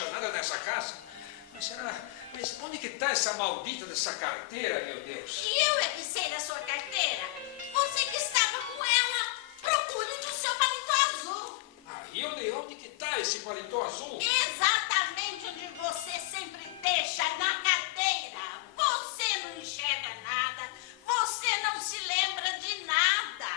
acha nada nessa casa? Mas será... Mas onde que está essa maldita dessa carteira, meu Deus? E eu é que sei da sua carteira. Você que estava com ela. Procure do seu paletó azul. Ah, e onde que está esse paletó azul? Exatamente onde você sempre deixa, na cadeira. Você não enxerga nada. Você não se lembra de nada.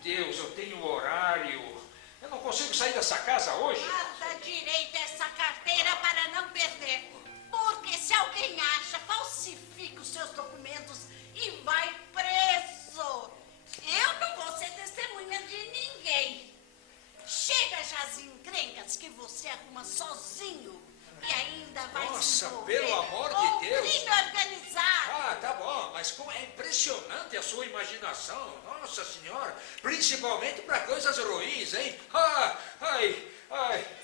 Deus, eu tenho horário. Eu não consigo sair dessa casa hoje. Guarda direito essa carteira para não perder. Porque se alguém acha, falsifica os seus documentos e vai preso. Eu não vou ser testemunha de ninguém. Chega já as encrencas que você arruma sozinho e ainda vai se Nossa, envolver pelo amor com de Deus. crime organizado. Ah, tá bom, mas como é impressionante a sua imaginação. Nossa Senhora, principalmente para coisas ruins, hein?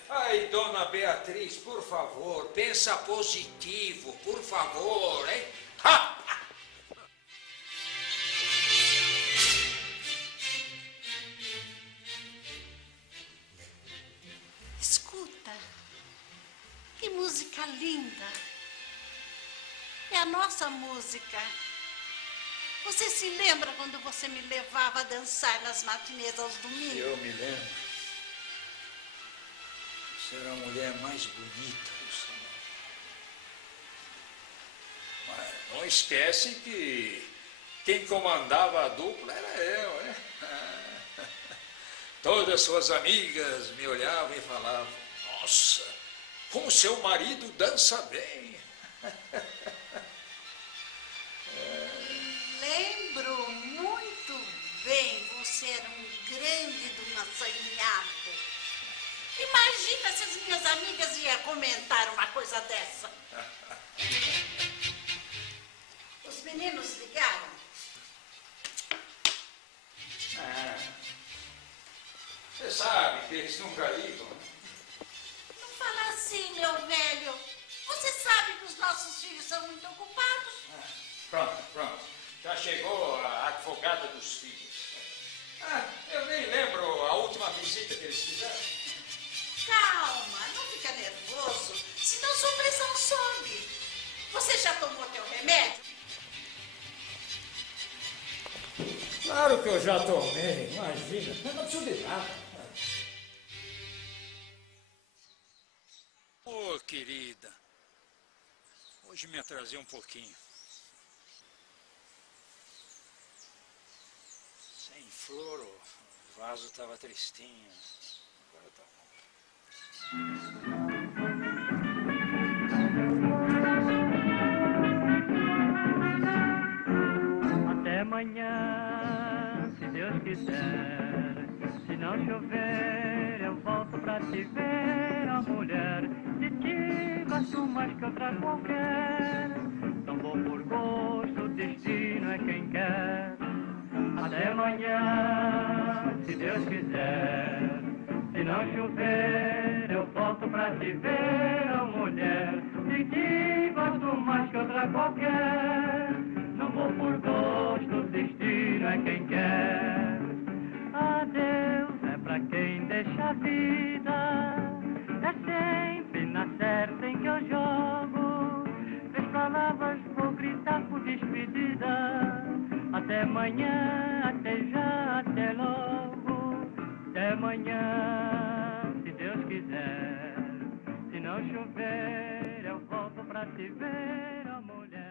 Ai, dona Beatriz, por favor, pensa positivo, por favor, hein? Ha! Escuta, que música linda. É a nossa música. Você se lembra quando você me levava a dançar nas matinês aos domingos? Eu me lembro. Você era a mulher mais bonita do salão. Mas não esquece que quem comandava a dupla era eu, né? Todas suas amigas me olhavam e falavam: nossa, como seu marido dança bem. Lembro muito bem, você era um grande do assanhado. Imagina se as minhas amigas iam comentar uma coisa dessa. Os meninos ligaram. Você sabe que eles nunca ligam. Não fala assim, meu velho. Você sabe que os nossos filhos são muito ocupados. Pronto. Já chegou a advogada dos filhos. Eu nem lembro a última visita que eles fizeram. Calma, não fica nervoso, senão sua pressão sobe. Você já tomou teu remédio? Claro que eu já tomei, imagina. Eu não preciso de nada. Ô, querida, hoje me atrasei um pouquinho. Sem flor, o vaso estava tristinho. Agora tá bom. Até amanhã, se Deus quiser. Se não chover, eu volto pra te ver, ó mulher. De ti gosto mais que outra qualquer. Tão bom por gosto, o destino é quem quer. Até amanhã, se Deus quiser. Se não chover, eu volto pra te ver, ó mulher. De ti gosto mais que outra qualquer. Não vou por gosto, o destino é quem quer. Adeus é pra quem deixa a vida. É sempre na certa em que eu jogo. Três palavras vou gritar por despedida. Até amanhã, até já, até logo. Até amanhã, se Deus quiser. Se não chover, eu volto pra te ver, ó mulher.